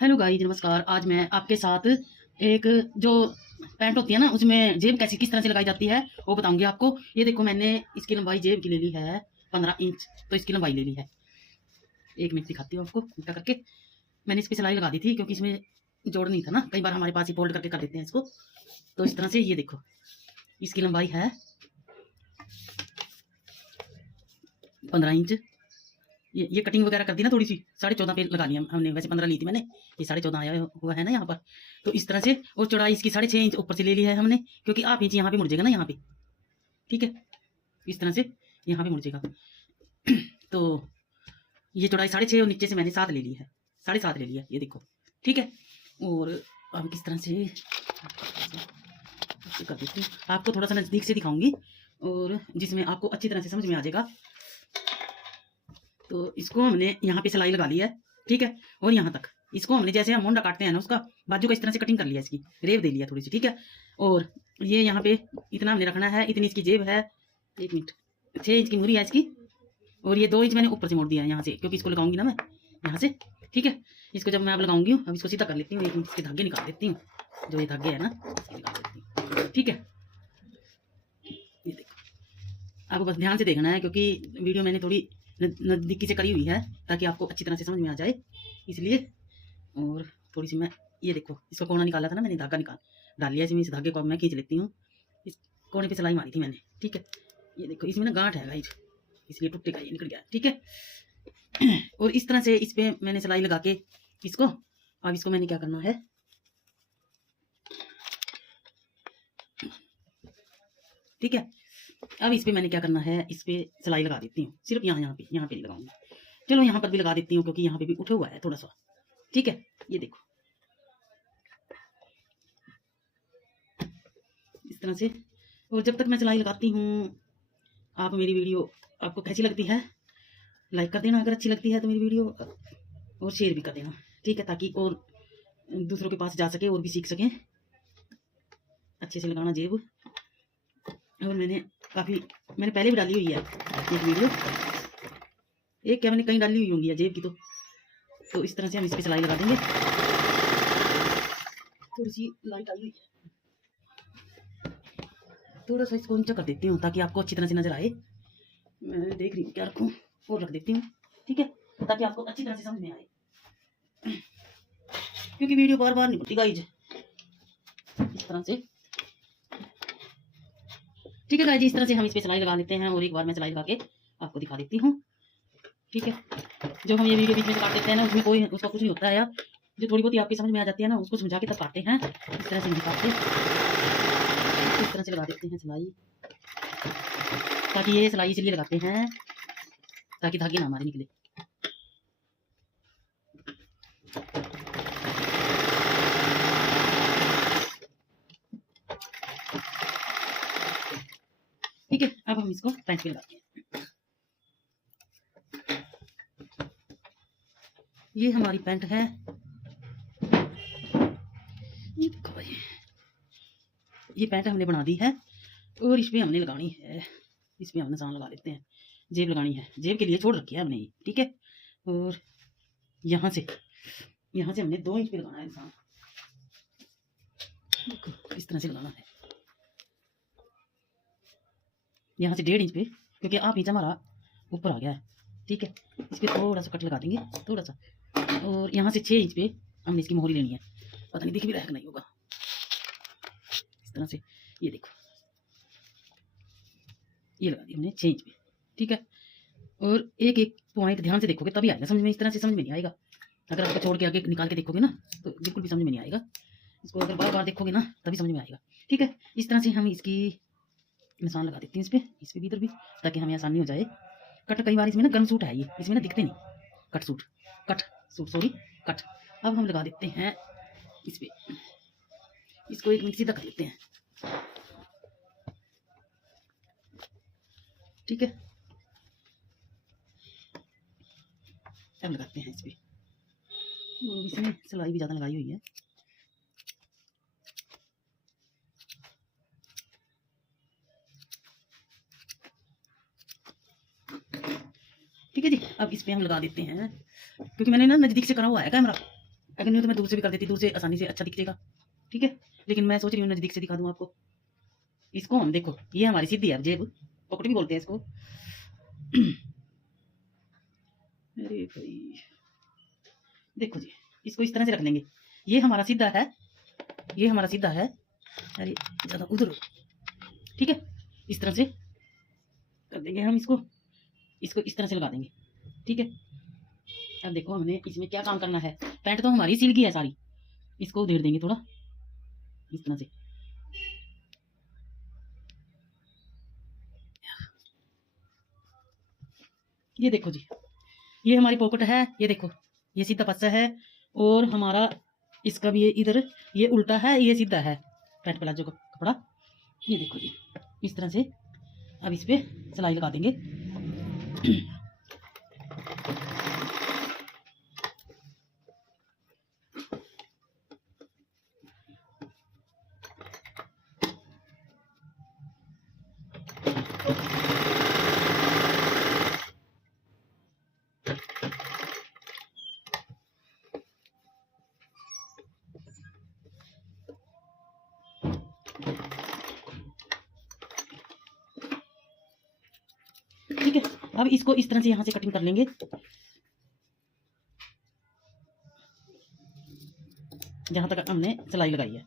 Hello guys, नमस्कार। आज मैं आपके साथ एक जो पैंट होती है ना, उसमें जेब कैसी किस तरह से लगाई जाती है वो बताऊंगी आपको। ये देखो, मैंने इसकी लंबाई जेब की ले ली है 15 इंच, तो इसकी लंबाई ले ली है। एक मिनट दिखाती हूँ आपको उल्टा करके। मैंने इस पर सिलाई लगा दी थी क्योंकि इसमें जोड़ नहीं था ना, कई बार हमारे पास ही फोल्ड करके कर देते हैं इसको। तो इस तरह से ये देखो, इसकी लंबाई है 15 इंच। ये कटिंग वगैरह कर दी ना थोड़ी सी, 14.5 पे लगा लिया हमने। वैसे 15 ली थी मैंने, ये 14.5 आया हुआ है ना यहाँ पर। तो इस तरह से, और चौड़ाई इसकी 6.5 इंच ऊपर से ले ली है हमने, क्योंकि आप इंच यहाँ पे मुड़ जाएगा ना, यहाँ पे। ठीक है, इस तरह से यहाँ पे मुड़ जाएगा। तो ये चौड़ाई 6.5 और नीचे से मैंने 7 ले ली है, 7.5 ले लिया, ये देखो। ठीक है, और अब किस तरह से कर देती हूँ, आपको थोड़ा सा नज़दीक से दिखाऊंगी और जिसमें आपको अच्छी तरह से समझ में आ जाएगा। तो इसको हमने यहाँ पे सिलाई लगा ली है, ठीक है। और यहाँ तक इसको हमने, जैसे हम मुंडा काटते हैं ना, उसका बाजू का इस तरह से कटिंग कर लिया, इसकी रेव दे लिया थोड़ी सी, ठीक है। और ये यहाँ पे इतना हमने रखना है, इतनी इसकी जेब है। 1 मिनट, 6 इंच की मुहरी है इसकी। और ये 2 इंच मैंने ऊपर से मोड़ दिया है यहाँ से, क्योंकि इसको लगाऊंगी ना मैं यहाँ से। ठीक है, इसको जब मैं अब लगाऊंगी, अब इसको सीधा कर लेती हूँ। 1 मिनट, इसके धागे निकाल देती हूँ, जो ये धागे है ना, इसके निकाल देती हूँ। ठीक है, ये देखो, आपको बस ध्यान से देखना है, क्योंकि वीडियो मैंने थोड़ी नज़दीकी से करी हुई है ताकि आपको अच्छी तरह से समझ में आ जाए, इसलिए। और थोड़ी सी मैं, ये देखो, इसका कोना निकाला था ना मैंने, धागा निकाल डाल लिया इसमें। इस धागे को मैं खींच लेती हूँ, इस कोने पे सिलाई मारी थी मैंने। ठीक है, ये देखो, इसमें ना गांठ है गाइस, इसलिए टूटेगा, ये निकल गया। ठीक है, और इस तरह से इस पे मैंने सिलाई लगा के इसको, अब इसको मैंने क्या करना है, ठीक है। अब इस पे मैंने क्या करना है, इस पे सिलाई लगा देती हूँ, सिर्फ यहाँ पे नहीं लगाऊंगी। चलो यहाँ पर भी लगा देती हूँ, क्योंकि यहाँ पे भी उठा हुआ है थोड़ा सा। ठीक है, ये देखो, इस तरह से। और जब तक मैं सिलाई लगाती हूँ, आप मेरी वीडियो आपको कैसी लगती है लाइक कर देना, अगर अच्छी लगती है तो मेरी वीडियो, और शेयर भी कर देना, ठीक है, ताकि और दूसरों के पास जा सके और भी सीख सकें अच्छे से लगाना जेब। और मैंने पहले भी डाली हुई है एक वीडियो, एक क्या मैंने कहीं डाली हुई होंगी जेब की। तो इस तरह से हम इस पर सिलाई लगा देंगे। थोड़ी सी लाइट आई हुई है, थोड़ा सा इसको ऊंचा कर देती हूँ ताकि आपको अच्छी तरह से नजर आए। मैं देख रही हूँ क्या रखूँ, और रख देती हूँ, ठीक है, ताकि आपको अच्छी तरह से समझ में आए, क्योंकि वीडियो बार बार नहीं बनती गाइज, इस तरह से। ठीक है गाइज, इस तरह से हम इस पे सिलाई लगा लेते हैं, और एक बार मैं सिलाई लगा के आपको दिखा देती हूँ। ठीक है, जो हम ये वीडियो बीच में से काट देते हैं ना, उसमें कोई उसका कुछ नहीं होता है यार। जो थोड़ी बहुत ही आपकी समझ में आ जाती है ना, उसको समझा के तब काटते हैं। इस तरह से नहीं काटते, इस तरह से लगा देते हैं सिलाई, ताकि ये सिलाई इसलिए लगाते हैं ताकि धागे ना हमारे निकले। ठीक है, अब हम इसको पैंट पे लगाते हैं। ये हमारी पैंट है, ये देखो भाई, ये पैंट हमने बना दी है, और इस पे हमने लगानी है, इस पे हम निशान लगा लेते हैं। जेब लगानी है, जेब के लिए छोड़ रखी है हमने ये, ठीक है। और यहाँ से हमने 2 इंच पे लगाना है निशान, इस तरह से लगाना है। यहाँ से 1.5 इंच पे, क्योंकि आप इंच हमारा ऊपर आ गया है, ठीक है। इस पर थोड़ा सा कट लगा देंगे, थोड़ा सा। और यहाँ से 6 इंच पे हमने इसकी मोहरी लेनी है, पता नहीं दिख भी रहेगा नहीं होगा, इस तरह से। ये देखो, ये लगा दी हमने 6 इंच पे, ठीक है। और एक एक पॉइंट ध्यान से देखोगे तभी आएगा समझ में, इस तरह से समझ में नहीं आएगा। अगर आपको छोड़ के आगे निकाल के देखोगे ना, तो बिल्कुल भी समझ में नहीं आएगा। इसको अगर बार बार देखोगे ना, तभी समझ में आएगा। ठीक है, इस तरह से हम इसकी निशान लगा देते हैं, इस पे भी, इधर भी, ताकि हमें आसानी हो जाए। कट, कई बार इसमें ना गर्म सूट है, ये इसमें ना दिखते नहीं, कट सूट सॉरी, कट। अब हम लगा देते हैं इस पे, इसको 1 मिनट सीधा कर लेते हैं, ठीक है। अब लगाते हैं इस पे, और इसमें सिलाई भी ज़्यादा लगाई हुई है। ठीक है जी, अब इस पे हम लगा देते हैं, क्योंकि मैंने ना नज़दीक से करा हुआ है कैमरा, अगर नहीं तो मैं दूर से भी कर देती, दूर से आसानी से अच्छा दिखेगा, ठीक है। लेकिन मैं सोच रही हूँ नजदीक से दिखा दूँ आपको। इसको हम देखो, ये हमारी सीधी है जेब, पॉकेट भी बोलते हैं इसको। अरे भाई देखो जी, इसको इस तरह से रख लेंगे। ये हमारा सीधा है, ये हमारा सीधा है। अरे ज़्यादा उधर, ठीक है। इस तरह से कर देंगे हम इसको, इसको इस तरह से लगा देंगे, ठीक है। अब देखो हमने इसमें क्या काम करना है। पैंट तो हमारी सिल गई है सारी, इसको उधेड़ देंगे थोड़ा इस तरह से। ये देखो जी, ये हमारी पॉकेट है, ये देखो ये सीधा पस्सा है, और हमारा इसका भी ये इधर ये उल्टा है, ये सीधा है पैंट प्लाजो का कपड़ा। ये देखो जी इस तरह से। अब इस पे सिलाई लगा देंगे। ठीक है, अब इसको इस तरह से यहाँ से कटिंग कर लेंगे, जहां तक हमने सिलाई लगाई है,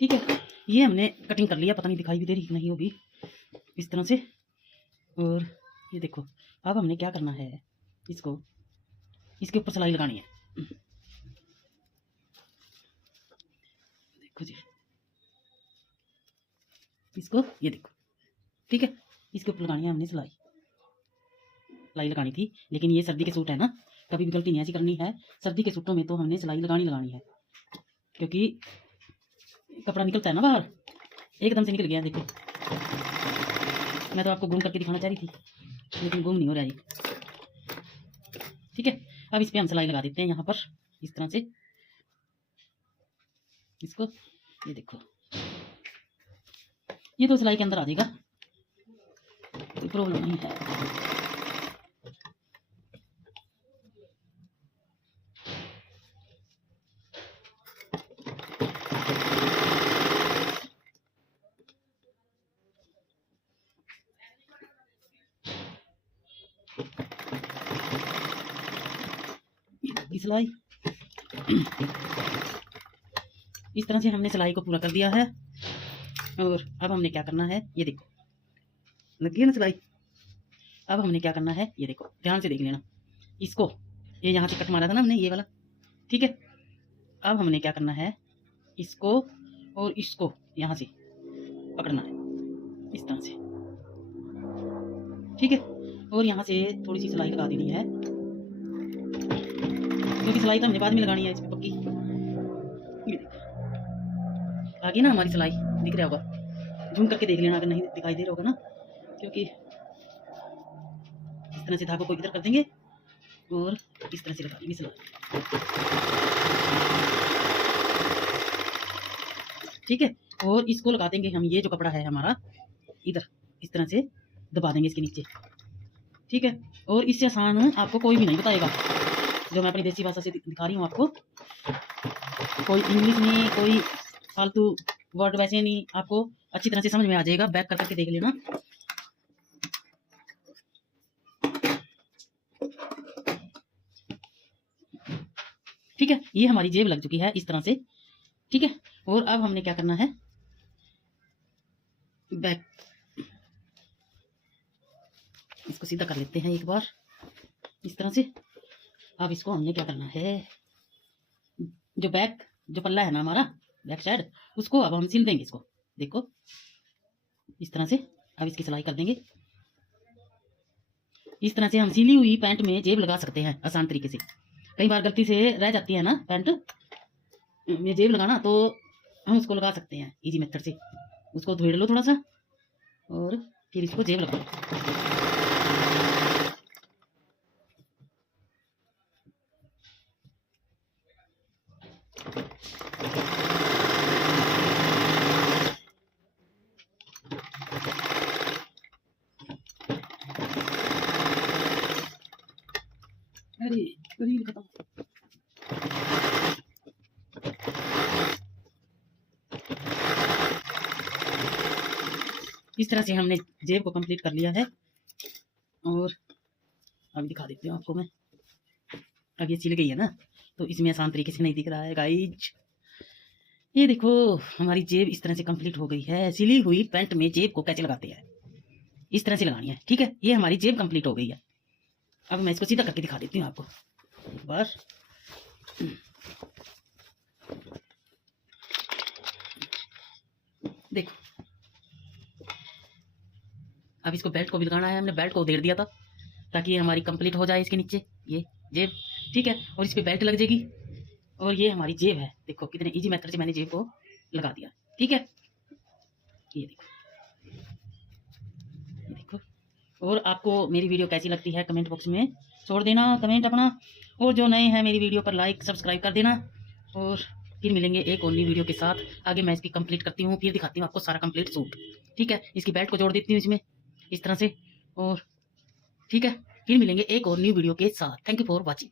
ठीक है। ये हमने कटिंग कर लिया, पता नहीं दिखाई भी दे रही नहीं होगी, इस तरह से। और ये देखो, अब हमने क्या करना है, इसको इसके ऊपर सिलाई लगानी है। देखो जी, इसको ये देखो, ठीक है। इसके ऊपर लगानी है हमने सिलाई, सिलाई लगानी थी। लेकिन ये सर्दी के सूट है ना, कभी भी गलती नहीं ऐसी करनी है। सर्दी के सूटों में तो हमने सिलाई लगानी है, क्योंकि कपड़ा निकलता है ना बाहर, एकदम से निकल गया। देखो मैं तो आपको घूम करके दिखाना चाह रही थी, लेकिन घूम नहीं हो रहा है, ठीक है। अब इस पर हम सिलाई लगा देते हैं यहाँ पर इस तरह से, इसको ये देखो, ये तो सिलाई के अंदर आ जाएगा, कोई प्रॉब्लम नहीं है। सिलाई इस तरह से हमने सिलाई को पूरा कर दिया है। और अब हमने क्या करना है, ये देखो लगी है ना सिलाई। अब हमने क्या करना है, ये देखो ध्यान से देख लेना, इसको ये यहाँ से कट मारा था ना हमने, ये वाला, ठीक है। अब हमने क्या करना है, इसको और इसको यहाँ से पकड़ना है इस तरह से, ठीक है। और यहाँ से थोड़ी सी सिलाई लगा देनी है, क्योंकि सिलाई तो हमने बाद में लगानी है इसमें पक्की। आगे ना हमारी सिलाई दिख रहा होगा, झूम करके देख लेना अगर नहीं दिखाई दे रहा होगा ना, क्योंकि इस तरह से धागों को इधर कर देंगे और इस तरह से लगा देंगे सिलाई, ठीक है। और इसको लगा देंगे हम, ये जो कपड़ा है हमारा इधर इस तरह से दबा देंगे इसके नीचे, ठीक है। और इससे आसान आपको कोई भी नहीं बताएगा, जो मैं अपनी देसी भाषा से दिखा रही हूँ आपको। कोई इंग्लिश में कोई फालतू वर्ड वैसे नहीं, आपको अच्छी तरह से समझ में आ जाएगा। बैक कर करके देख लेना, ठीक है। ये हमारी जेब लग चुकी है इस तरह से, ठीक है। और अब हमने क्या करना है, बैक इसको सीधा कर लेते हैं एक बार इस तरह से। अब इसको हमने क्या करना है, जो बैक जो पल्ला है ना हमारा बैक साइड, उसको अब हम सिल देंगे इसको, देखो इस तरह से। अब इसकी सिलाई कर देंगे इस तरह से। हम सिली हुई पैंट में जेब लगा सकते हैं आसान तरीके से। कई बार गलती से रह जाती है ना पैंट में जेब लगाना, तो हम उसको लगा सकते हैं इजी मेथड से। उसको धोड़ लो थोड़ा सा और फिर इसको जेब लगा लो। अरे रील खत्म। इस तरह से हमने जेब को कंप्लीट कर लिया है और अभी दिखा देती हूँ आपको मैं। अब ये सिल गई है ना, तो इसमें आसान तरीके से नहीं दिख रहा है गाइज। ये देखो हमारी जेब इस तरह से कंप्लीट हो गई है। सिली हुई पैंट में जेब को कैसे लगाते हैं, इस तरह से लगानी है, ठीक है। ये हमारी जेब कंप्लीट हो गई है। अब मैं इसको सीधा करके दिखा देती हूँ आपको बस। देखो अब इसको बेल्ट को भी लगाना है। हमने बेल्ट को उधेड़ दिया था ताकि ये हमारी कंप्लीट हो जाए इसके नीचे ये जेब, ठीक है। और इस पे बेल्ट लग जाएगी और ये हमारी जेब है। देखो कितने इजी मेथड से मैंने जेब को लगा दिया, ठीक है। ये देखो, ये देखो। और आपको मेरी वीडियो कैसी लगती है कमेंट बॉक्स में छोड़ देना कमेंट अपना। और जो नए हैं मेरी वीडियो पर लाइक सब्सक्राइब कर देना। और फिर मिलेंगे एक और नई वीडियो के साथ। आगे मैं इसकी कंप्लीट करती हूँ, फिर दिखाती हूँ आपको सारा कंप्लीट सूट, ठीक है। इसकी बेल्ट को जोड़ देती हूँ इसमें इस तरह से, और ठीक है। फिर मिलेंगे एक और न्यू वीडियो के साथ। Thank you for watching.